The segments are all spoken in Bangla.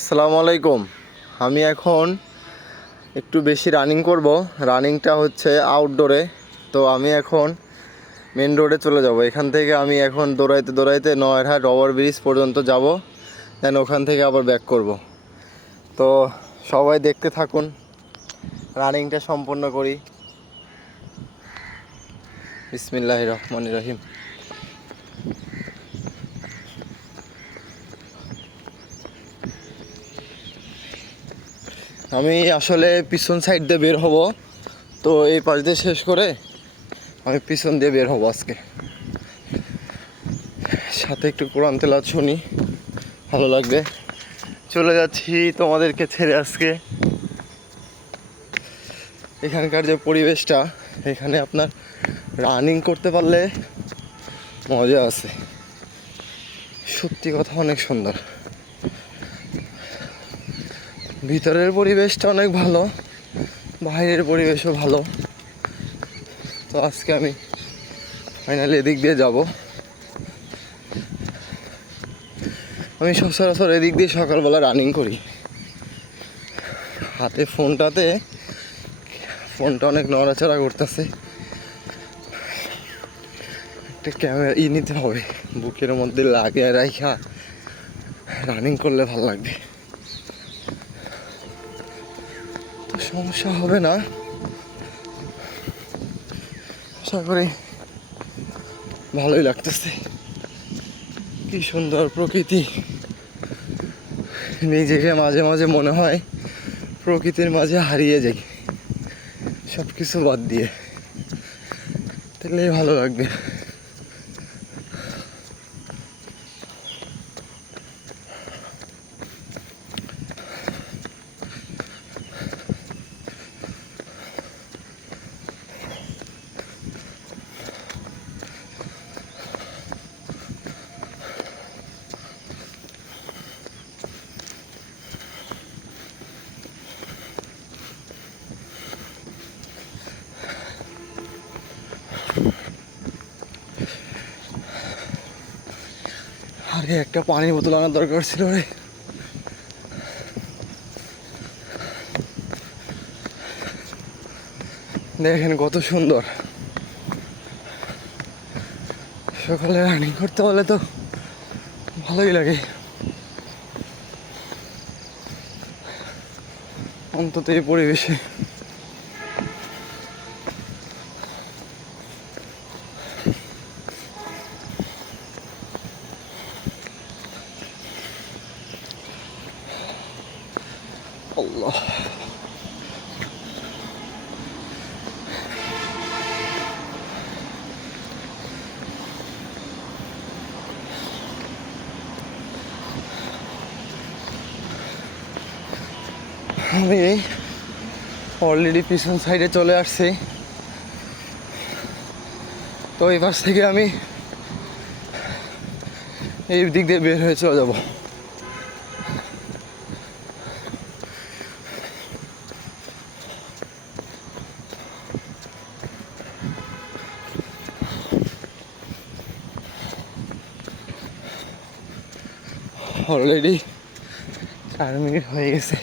আসসালামু আলাইকুম। আমি এখন একটু বেশি রানিং করব। রানিংটা হচ্ছে আউটডোরে তো আমি এখন মেন রোডে চলে যাব। এখান থেকে আমি এখন দৌড়াইতে দৌড়াইতে নয়রহাট ওভার ব্রিজ পর্যন্ত যাব। দেন ওখান থেকে আবার ব্যাক করব। তো সবাই দেখতে থাকুন। রানিংটা সম্পন্ন করি। বিসমিল্লাহ রহমান রহিম। আমি আসলে পিছন সাইড দিয়ে বের হব। তো এই পাশ দিয়ে শেষ করে আমি পিছন দিয়ে বের হব আজকে। সাথে একটু কোরআন তেলাত শুনি, ভালো লাগবে। চলে যাচ্ছি তোমাদেরকে ছেড়ে আজকে। এখানকার যে পরিবেশটা, এখানে আপনার রানিং করতে পারলে মজা আছে। সত্যি কথা অনেক সুন্দর। ভিতরের পরিবেশটা অনেক ভালো, বাইরের পরিবেশও ভালো। তো আজকে আমি ফাইনালি এদিক দিয়ে যাব। আমি সচরাচর এদিক দিয়ে সকালবেলা রানিং করি। হাতে ফোনটাতে, ফোনটা অনেক নড়াচড়া করতেছে। একটা ক্যামেরা ই নিতে হবে, বুকের মধ্যে লাগে রাইখা। রানিং করলে ভালো লাগবে। সমস্যা হবে না। আশা করি ভালোই লাগতেছে। কি সুন্দর প্রকৃতি। নিজেকে মাঝে মাঝে মনে হয় প্রকৃতির মাঝে হারিয়ে যাই। সব কিছু বাদ দিয়ে। তাহলেই ভালো লাগবে। একটা পানির বোতল আনার দরকার ছিল রে। দেখেন কত সুন্দর। সকালে রানিং করতে হলে তো ভালোই লাগে। অন্তত এই পরিবেশে আল্লাহ আমি অলরেডি পিছন সাইডে চলে আসছি। তো এই পাশ থেকে আমি এই দিক দিয়ে বের হয়ে চলে যাব। অলরেডি চার মিনিট হয়ে গেছে।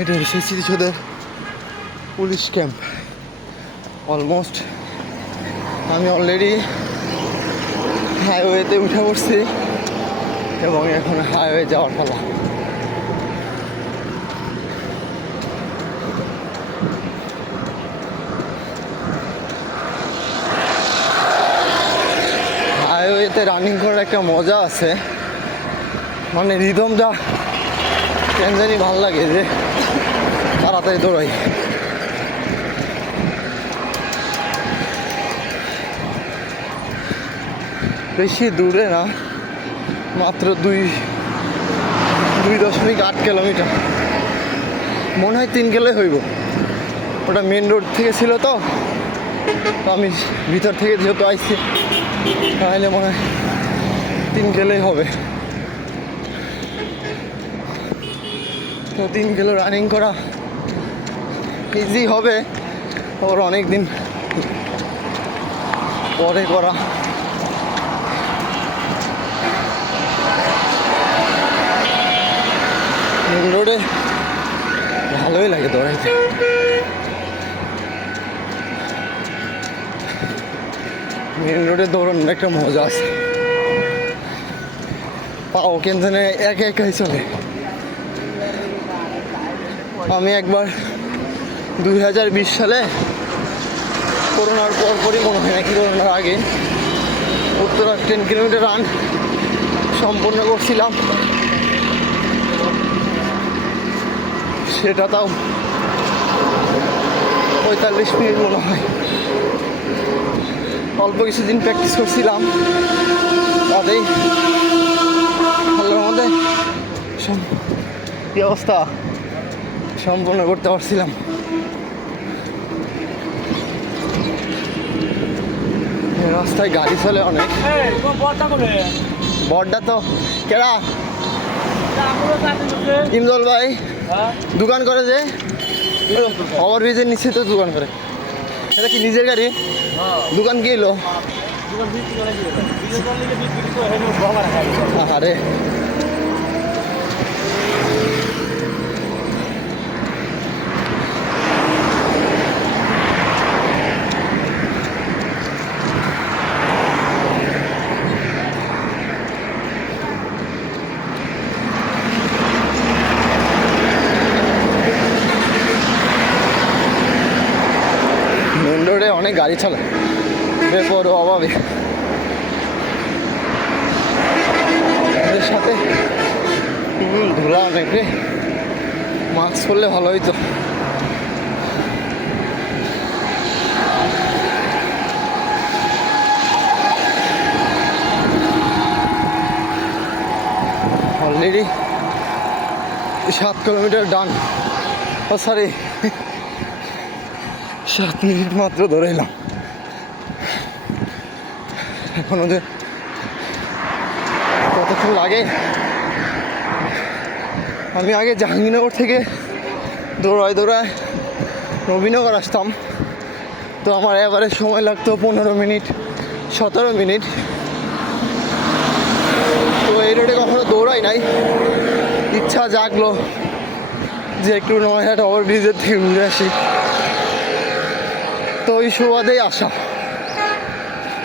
এটা হচ্ছে স্মৃতিসৌধের পুলিশ ক্যাম্প। অলমোস্ট আমি অলরেডি হাইওয়েতে উঠে পড়ছি এবং এখন হাইওয়ে যাওয়ার পালা। হাইওয়েতে রানিং করার একটা মজা আছে। মানে রিদমটা কেন জানি ভালো লাগে যে তাড়াতাড়ি দৌড়াই। বেশি দূরে না, মাত্র দুই দুই দশমিক আট কিলোমিটার। মনে হয় তিন কিলোই হইব। ওটা মেন রোড থেকে ছিল তো তো আমি ভিতর থেকে যেহেতু আইছি, তাহলে মনে হয় তিন গেলেই হবে। তো তিন কিলো রানিং করা ইজি হবে। ওর অনেক দিন পরে করা। মেন রোডে ভালোই লাগে দৌড়াইতে মেন রোডে দৌড়ানোর একটা মজা আছে। পাও কিন্তু একা একাই চলে। আমি একবার দুই হাজার বিশ সালে করোনার পর পরই মনে হয় নাকি করোনার আগে উত্তরা টেন কিলোমিটার রান সম্পূর্ণ করছিলাম। সেটা তাও পঁয়তাল্লিশ মিনিট মনে হয়। অল্প কিছুদিন প্র্যাকটিস করছিলাম। তাতেই আল্লাহর মধ্যে অবস্থা? সম্পূর্ণ করতে পারছিলাম। রাস্তায় গাড়ি চলে অনেক। বড্ডা তো কেরা? ইমদল ভাই। দোকান করে যে। ওভার ব্রিজের নিচে তো দোকান করে। এটা কি নিজের গাড়ি? দোকান কি এলো আরে মেন রোডে অনেক গাড়ি চলে বেপর অভাবে এদের সাথে ধুলা অনেক রে মাস্ক পরলে ভালো হইতো। অলরেডি সাত কিলোমিটার ডান ও সরি সাত মিনিট মাত্র ধরে এলাম। এখনও যে কতক্ষণ লাগে? আমি আগে জাহাঙ্গীরনগর থেকে দৌড়ায় দৌড়ায় নবীনগর আসতাম। তো আমার এবারে সময় লাগতো পনেরো মিনিট, সতেরো মিনিট। তো এই রোডে কখনো দৌড়াই নাই। ইচ্ছা জাগলো যে একটু নয়হাট ওভার ব্রিজের থেকে ঘুরে আসি। তো ওই সুবাদেই আসা।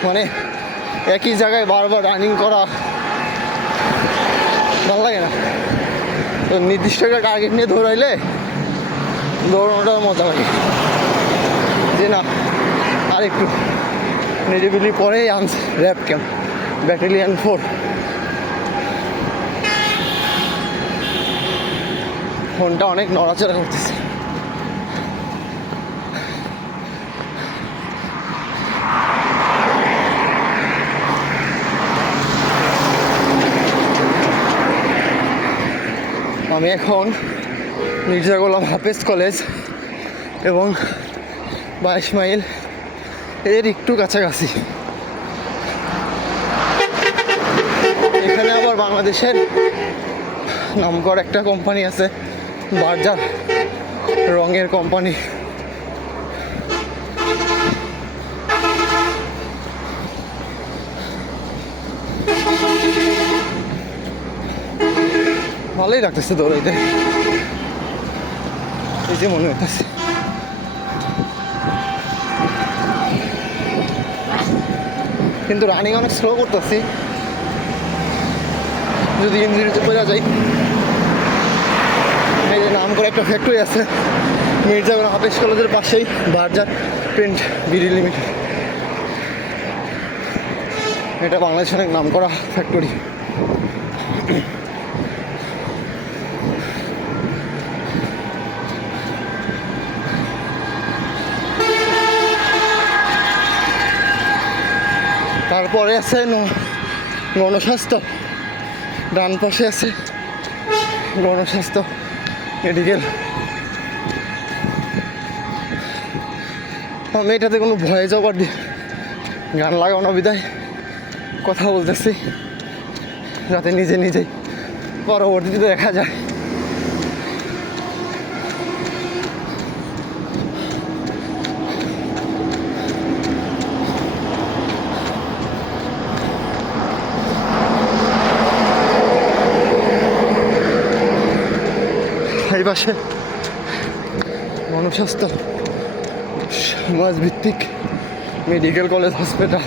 মানে একই জায়গায় বারবার রানিং করা। ভালো লাগে না। তো নির্দিষ্ট একটা টার্গেট নিয়ে দৌড়াইলে দৌড়ানোটার মজা লাগে। যে না, আর একটু নিরিবিলি পরেই আনছে র্যাপ ক্যাম্প ব্যাটালিয়ান ফোর ফোনটা অনেক নড়াচড়া করতেছে। আমি এখন মির্জা গোলাম হাফেজ কলেজ এবং বাইশ মাইল এর একটু কাছাকাছি। এখানে আবার বাংলাদেশের নামকর একটা কোম্পানি আছে, বার্জার রঙের কোম্পানি ভালোই লাগতেছে দৌড়াইতে। এই যে মনে হইতেছে। কিন্তু রানিং অনেক স্লো করতেছি। যদি ইঞ্জুরিতে বোঝা যায় এই যে নাম করে একটা ফ্যাক্টরি আছে। মির্জাগর হাফেজ কলেজের পাশেই, বার্জার প্রিন্ট বিডি লিমিটেড। এটা বাংলাদেশের অনেক নাম করা ফ্যাক্টরি তারপরে আছে গণস্বাস্থ্য। ডান পাশে আছে গণস্বাস্থ্য মেডিকেল আমি এটাতে কোনো ভয়ে দি গান লাগানো বিদায়। কথা বলতেছি। যাতে নিজে নিজেই পরবর্তীতে দেখা যায়। পাশে গণস্বাস্থ্য সমাজ ভিত্তিক মেডিকেল কলেজ হসপিটাল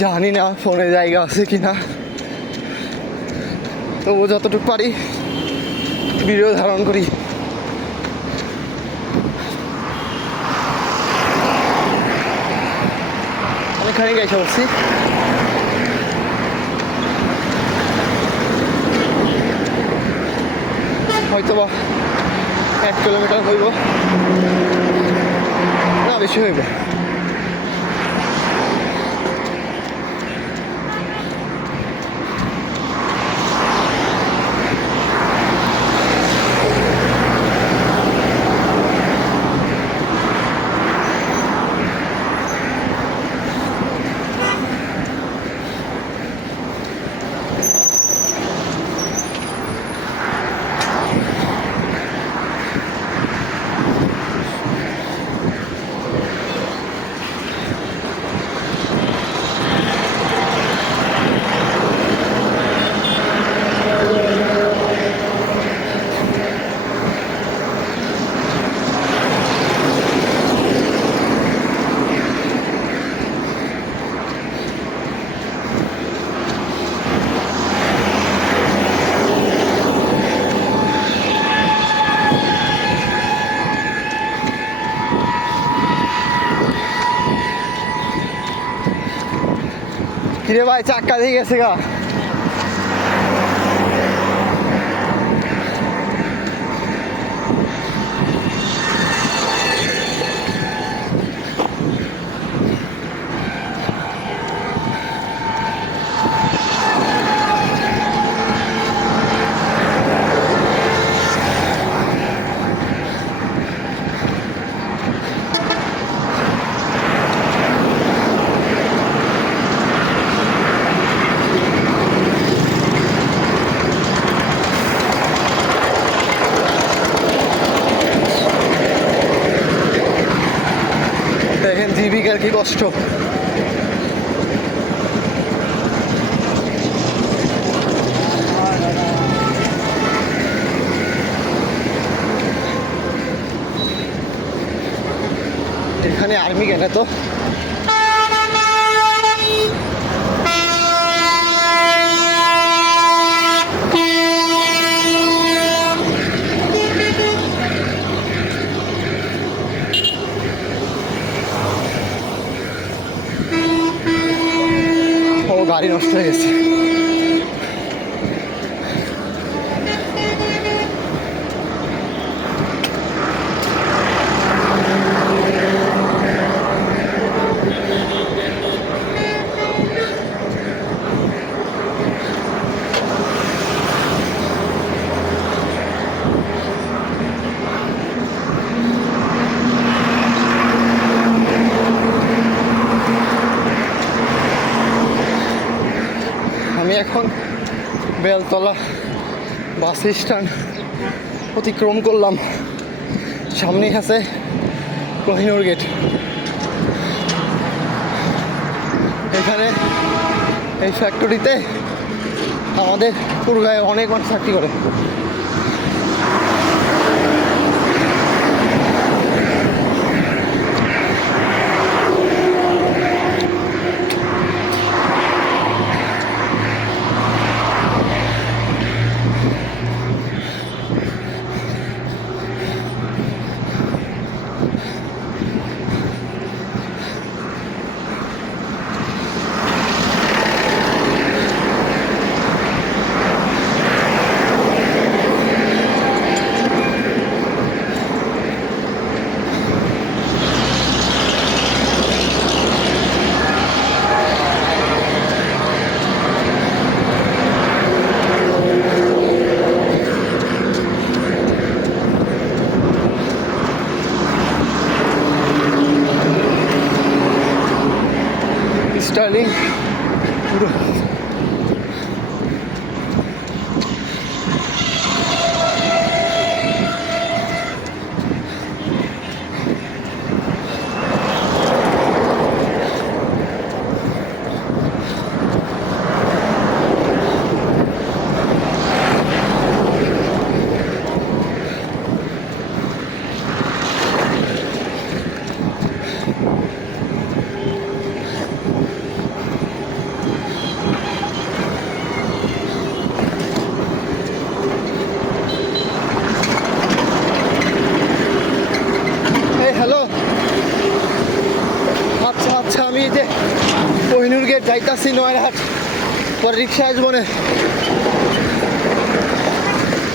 জানি না ফোনে জায়গা আছে কি না তবু যতটুকু পারি ভিডিও ধারণ করি। অনেকখানি গাইছে বলছি হয়তো বা এক কিলোমিটার হইব। না বেশি হইবে। কিরে ভাই চাক্কা দিয়ে গেছে গা। দেখেন কি কষ্ট। এখানে আর্মি কেন তো। গাড়ি নষ্ট হয়ে গেছে আমি এখন বেলতলা বাস স্ট্যান্ড অতিক্রম করলাম। সামনেই আছে কোহিনুর গেট। এখানে এই ফ্যাক্টরিতে আমাদের পুরগায় অনেক মানুষ চাকরি করে। আচ্ছা আমি যে কোহিনুর গেট যাইতাছি নয়হাট, পরে রিক্সা আসব না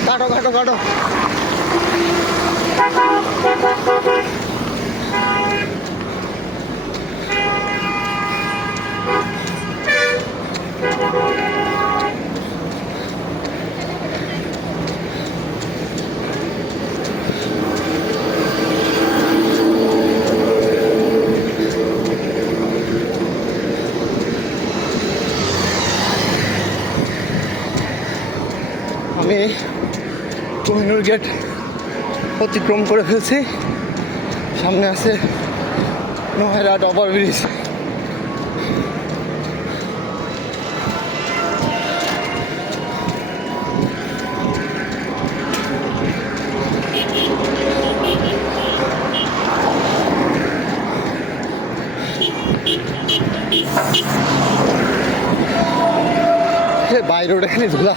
কাটো কাটো কাটো Thank you. আমি কোহিনুর গেট অতিক্রম করে ফেলছি। সামনে আছে নহেরাট ওভার ব্রিজ। বাইরে ওটা খালি ধুলা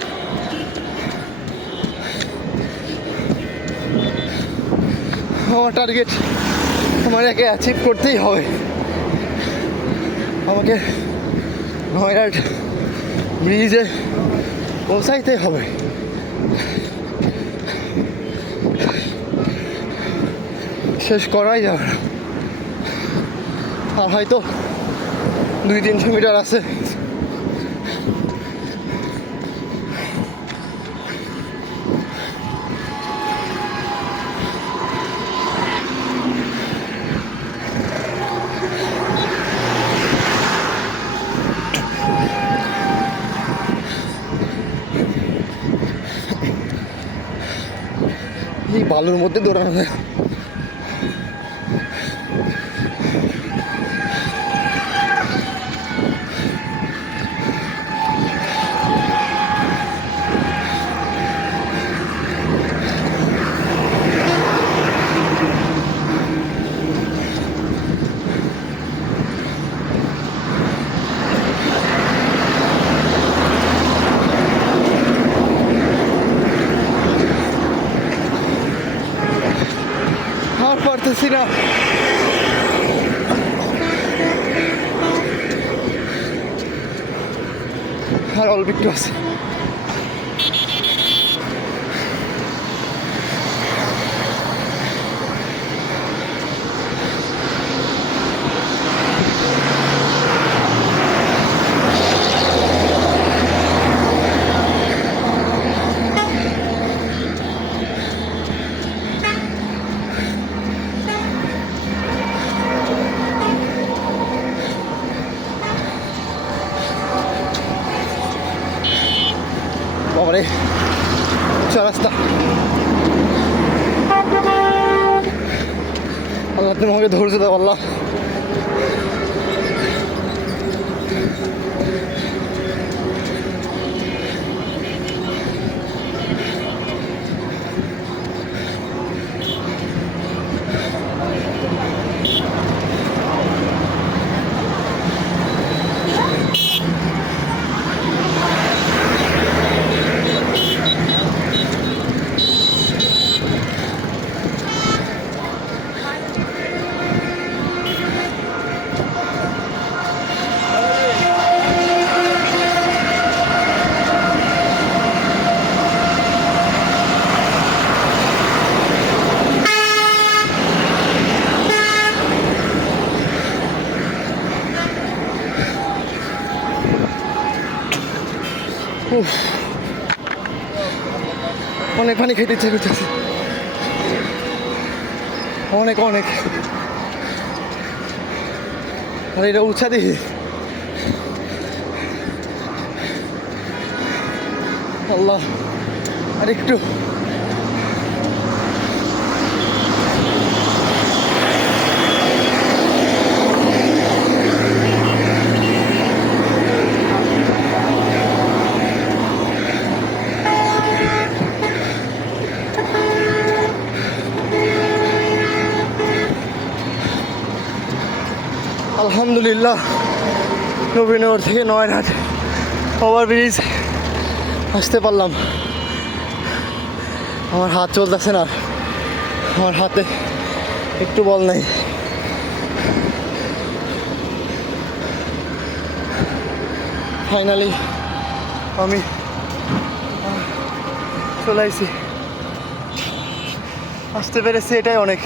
আমার টার্গেট আমার একে অ্যাচিভ করতেই হবে। আমাকে নয়রাট ব্রিজে পৌঁছাইতে হবে। শেষ করাই যাবে আর হয়তো দুই তিনশো মিটার আছে এই বালুর মধ্যে দৌড়ানো যায় আর পারতেছি না আর অল্প একটু আছে তুমি আমাকে অনেক পানি খেতে ইচ্ছে করতেছে। অনেক অনেক। আর এটা উৎসাহ দিয়ে। আল্লাহ। আর একটু। আলহামদুলিল্লাহ। নবীনগর থেকে নয়নহাট ওভার ব্রিজ আসতে পারলাম। আমার হাত চলতেছে না। আমার হাতে একটু বল নাই। ফাইনালি আমি চলে আইছি। আসতে পেরেছি এটাই অনেক।